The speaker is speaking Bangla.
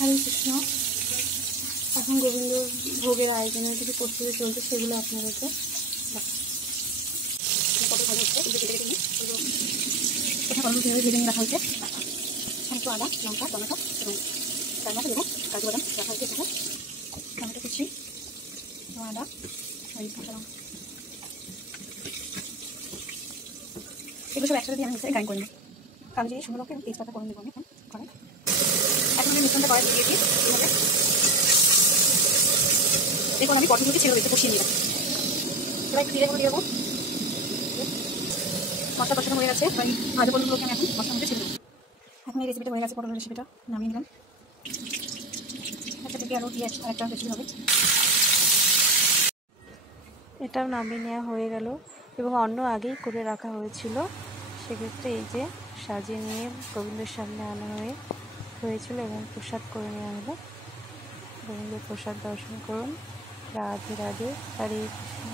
হরে কৃষ্ণ। এখন গোবিন্দ ভোগের আয়োজনের কিছু প্রস্তুতি চলছে, সেগুলো আপনাদেরকে ভেজে নিয়ে রাখা হয়েছে। একটু আদা, লঙ্কা, টমেটো এবং তার মধ্যে দেবো কাজু বাদাম রাখা হয়েছে। এখানে টমেটো কুচি, আদা, কাঁচা লঙ্কা, এগুলো সব একসাথে দিয়ে আমি মিক্সারে গ্রাইন্ড করে নেব। কালো জিরে, শুকনো লঙ্কা এবং তেজপাতা করে নেবো আমি এখন। এখন আমি মিশ্রণটা কড়াই দিয়ে দিয়েছি। এভাবে দেখুন আমি পটলগুলোকে ছেড়ে দিতে কষিয়ে নিলাম। এবার একটু জিরে গুঁড়ো দিয়ে দেবো। মশলা কষানো হয়ে গেছে। তাই ভাজা পটলগুলোকে আমি এখন মশলার মধ্যে ছেড়ে দেবো। এখন এই রেসিপিটা হয়ে গেছে, পটলের রেসিপিটা নামিয়ে নিলাম। একটা থেকে আলু দিয়ে আরেকটা রেসিপি হবে। এটাও নামিয়ে নেওয়া হয়ে গেল এবং অন্য আগেই করে রাখা হয়েছিল। সেক্ষেত্রে এই যে সাজিয়ে নিয়ে গোবিন্দের সামনে আনা হয়েছিল এবং প্রসাদ করে নেওয়া হলো। গোবিন্দের প্রসাদ দর্শন করুন। রাধে রাধে, হরে কৃষ্ণ।